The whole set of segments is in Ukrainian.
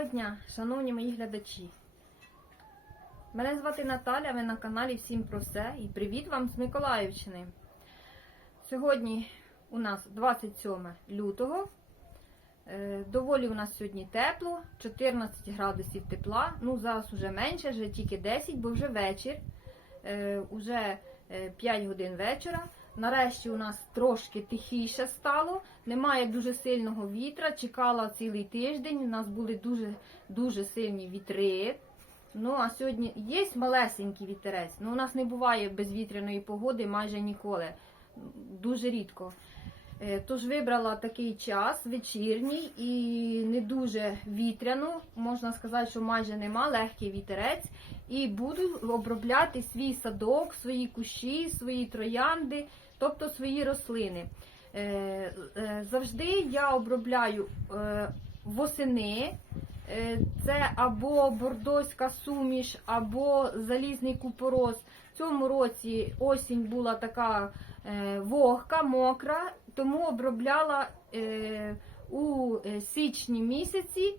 Доброго дня, шановні мої глядачі. Мене звати Наталя, ви на каналі Всім про все і привіт вам з Миколаївщини. Сьогодні у нас 27 лютого. Е, Доволі у нас сьогодні тепло, 14 градусів тепла. Ну, зараз вже менше, вже тільки 10, бо вже вечір. Е, Уже 5 годин вечора. Нарешті у нас трошки тихіше стало, немає дуже сильного вітра. Чекала цілий тиждень. У нас були дуже дуже сильні вітри. Ну а сьогодні є малесенький вітерець. Ну у нас не буває безвітряної погоди майже ніколи. Дуже рідко. Е, Тож вибрала такий час вечірній і не дуже вітряно. Можна сказати, що майже нема легкий вітерець. І буду обробляти свій садок, свої кущі, свої троянди, тобто свої рослини. Е, е, Завжди я обробляю восени. Це або бордоська суміш, або залізний купороз. В цьому році осінь була така вогка, мокра, тому обробляла е, у е, січні місяці.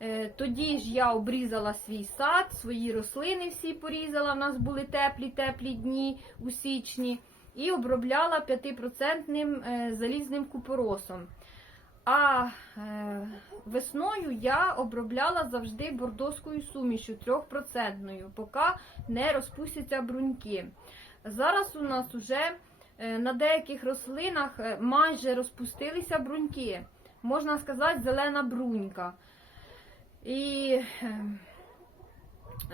Е, Тоді ж я обрізала свій сад, свої рослини всі порізала. У нас були теплі-теплі дні у січні, і обробляла 5% е, залізним купоросом. А е, весною я обробляла завжди бордоською сумішю 3%, поки не розпустяться бруньки. Зараз у нас вже на деяких рослинах е, майже розпустилися бруньки. Можна сказати, зелена брунька. І е,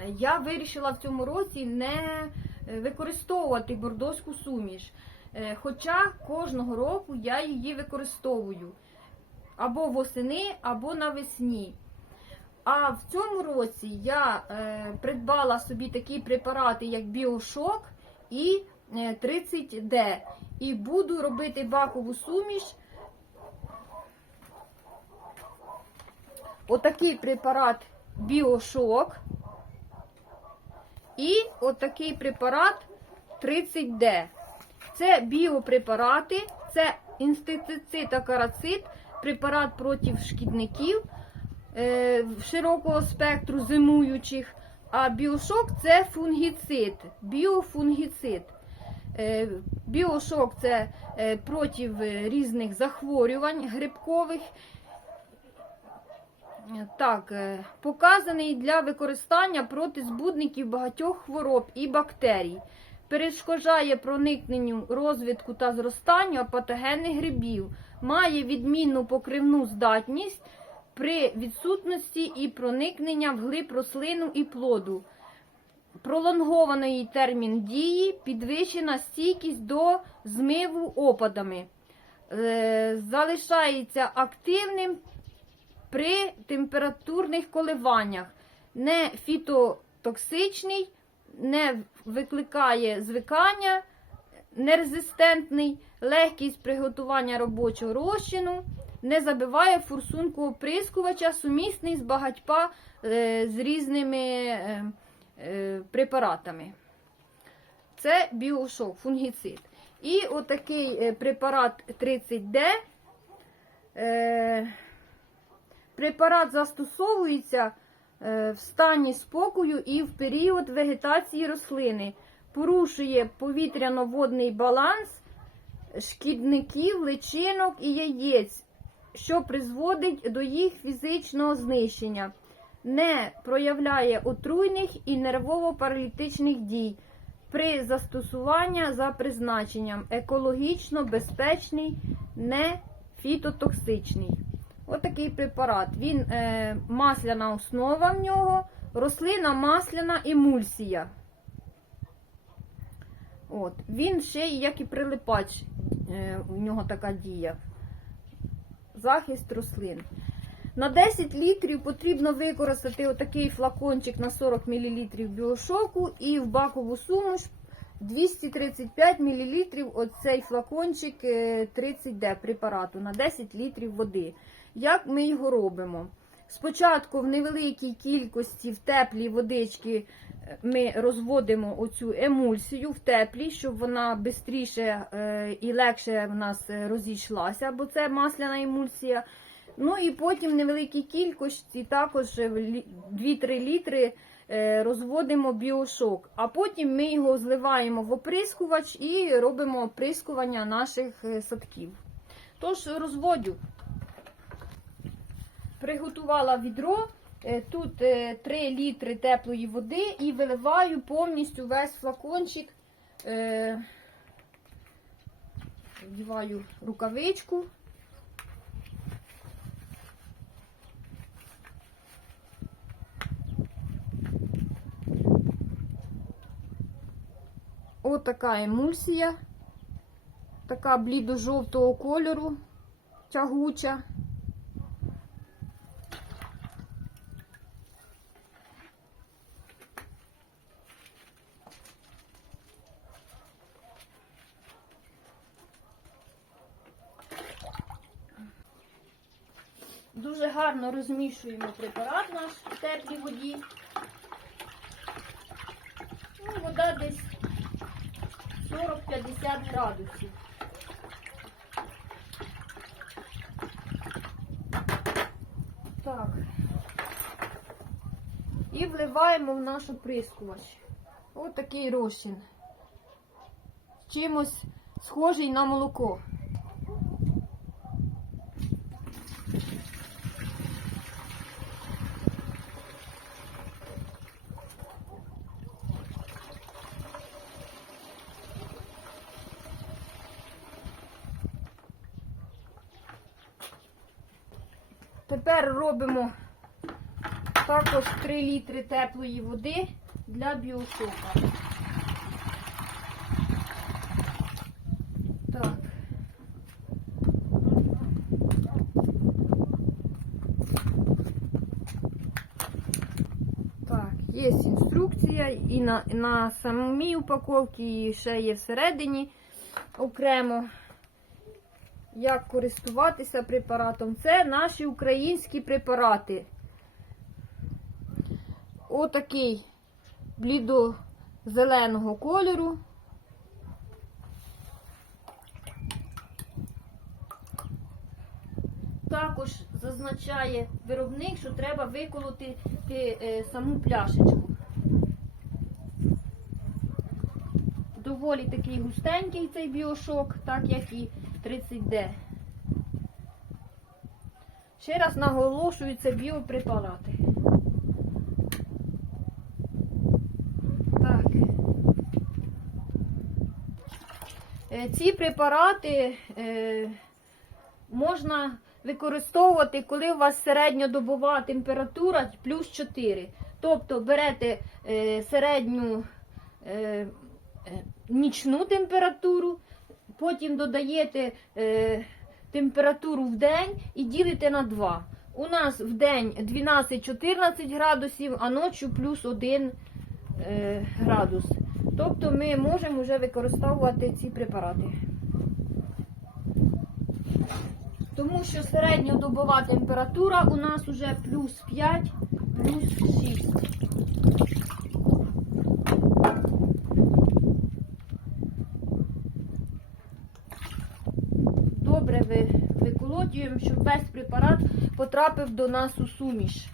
я вирішила в цьому році не використовувати бордоську суміш. Е, Хоча кожного року я її використовую або восени, або навесні. А в цьому році я е, придбала собі такі препарати, як Біошок і е, 30D. І буду робити бакову суміш. Отакий препарат Біошок. І отакий препарат 30D. Це біопрепарати, це інститицид та карацид, препарат проти шкідників е, широкого спектру зимуючих. А біошок це фунгіцид, біофунгіцид. Е, біошок це е, проти різних захворювань грибкових. Так, е, показаний для використання проти збудників багатьох хвороб і бактерій. Перешкоджає проникненню розвитку та зростанню патогенних грибів, має відмінну покривну здатність при відсутності і проникнення в глиб рослину і плоду. Пролонгований термін дії, підвищена стійкість до змиву опадами. Е, залишається активним при температурних коливаннях, не фітотоксичний, не викликає звикання, нерезистентний, легкість приготування робочого розчину, не забиває форсунку оприскувача, сумісний з багатьма е, з різними е, препаратами. Це біошок, фунгіцид. І отакий е, препарат 30D. Е, Препарат застосовується е, в стані спокою і в період вегетації рослини, порушує повітряно-водний баланс шкідників, личинок і яєць, що призводить до їх фізичного знищення, не проявляє отруйних і нервово-паралітичних дій при застосуванні за призначенням екологічно безпечний, не фітотоксичний. Отакий препарат. Він е, масляна основа в нього, рослина масляна емульсія. От. Він ще як і прилипач, е, у нього така дія. Захист рослин. На 10 літрів потрібно використати отакий флакончик на 40 мл біошоку і в бакову суміш 235 мл оцей флакончик 30D препарату на 10 літрів води. Як ми його робимо? Спочатку в невеликій кількості в теплій водички ми розводимо оцю емульсію в теплій, щоб вона швидше і легше в нас розійшлася, бо це масляна емульсія. Ну і потім в невеликій кількості також 2-3 літри е, розводимо біошок, а потім ми його зливаємо в оприскувач і робимо оприскування наших е, садків. Тож розводю. Приготувала відро. Е, Тут е, 3 літри теплої води і виливаю повністю весь флакончик. Е, Вдіваю рукавичку. Отака емульсія, така блідо-жовтого кольору, тягуча. Дуже гарно розмішуємо препарат наш в теплій воді. Ну, вода десь 40-50 градусів. Так. І вливаємо в наш оприскувач. Ось такий розчин. Чимось схожий на молоко. Робимо також 3 літри теплої води для біошока. Так. Так, є інструкція і на, на самій упаковці, і ще є всередині окремо як користуватися препаратом. Це наші українські препарати. Отакий блідо-зеленого кольору. Також зазначає виробник, що треба виколоти е, саму пляшечку. Доволі такий густенький цей біошок, так як і 30D. Ще раз наголошую, це біопрепарати. Так. Е, Ці препарати е, можна використовувати, коли у вас середньодобова температура плюс 4. Тобто берете е, середню нічну температуру, потім додаєте е, температуру в день і ділите на 2. У нас в день 12-14 градусів, а ночі плюс 1 е, градус. Тобто ми можемо вже використовувати ці препарати. Тому що середньодобова температура у нас уже плюс 5, плюс 6. Добре ви виколодюємо, щоб весь препарат потрапив до нас у суміш.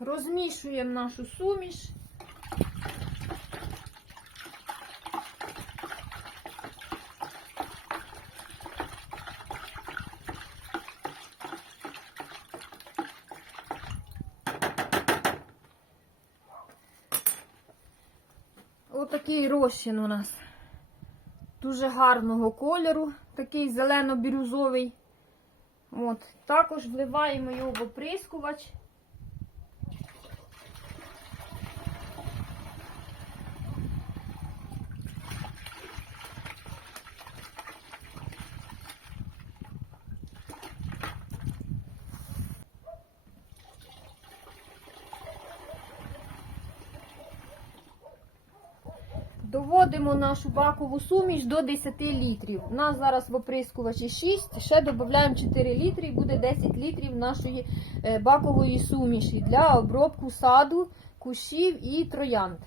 Розмішуємо нашу суміш. Отакий розчин у нас. Дуже гарного кольору, такий зелено-бірюзовий. От. Також вливаємо його в оприскувач. Доводимо нашу бакову суміш до 10 літрів. У нас зараз в оприскувачі 6, ще додаємо 4 літри і буде 10 літрів нашої е, бакової суміші для обробку саду, кущів і троянд.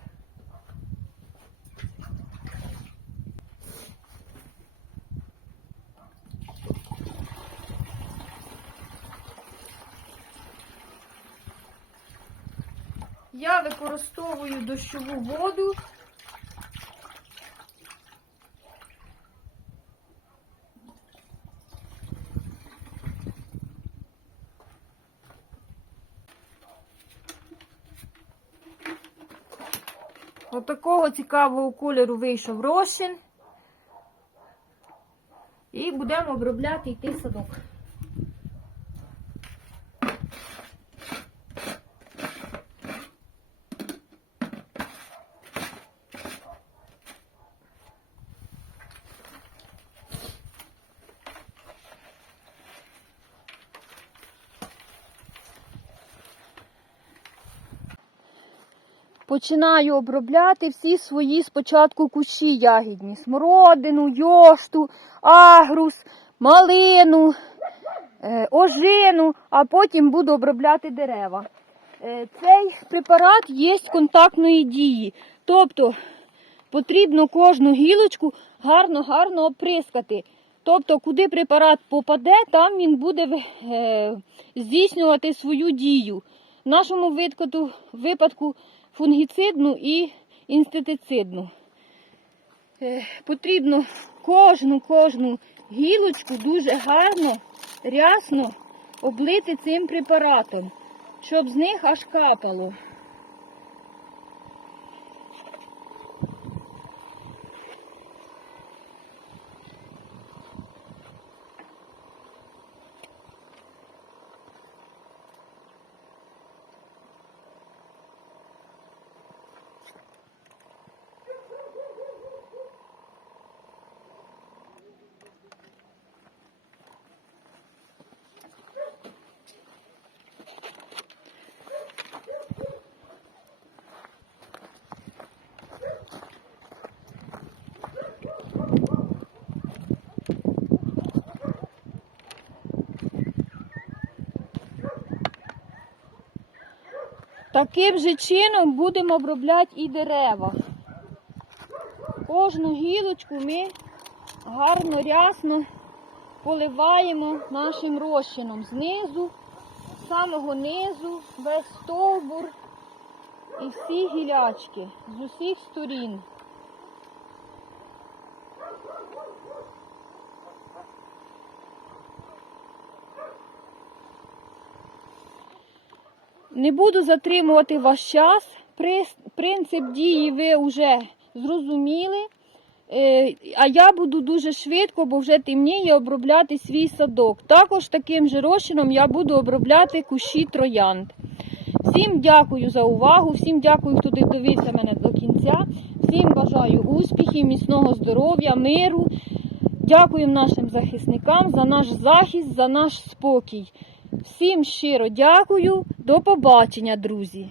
Я використовую дощову воду. Отакого цікавого кольору вийшов розчин. І будемо обробляти йти садок. Починаю обробляти всі свої спочатку кущі ягідні. Смородину, йошту, агрус, малину, е, ожину, а потім буду обробляти дерева. Е, Цей препарат є з контактної дії. Тобто потрібно кожну гілочку гарно-гарно оприскати. Тобто, куди препарат попаде, там він буде е, здійснювати свою дію. В нашому випадку, випадку фунгіцидну і інститицидну. Е, Потрібно кожну кожну гілочку дуже гарно, рясно облити цим препаратом, щоб з них аж капало. Таким же чином будемо обробляти і дерева. Кожну гілочку ми гарно рясно поливаємо нашим розчином знизу, з самого низу, весь стовбур і всі гілячки з усіх сторін. Не буду затримувати ваш час. Принцип дії ви вже зрозуміли. Е, А я буду дуже швидко, бо вже темніє, обробляти свій садок. Також таким же розчином я буду обробляти кущі троянд. Всім дякую за увагу, всім дякую, хто дивився мене до кінця. Всім бажаю успіхів, міцного здоров'я, миру. Дякуємо нашим захисникам за наш захист, за наш спокій. Всім щиро дякую. До побачення, друзі!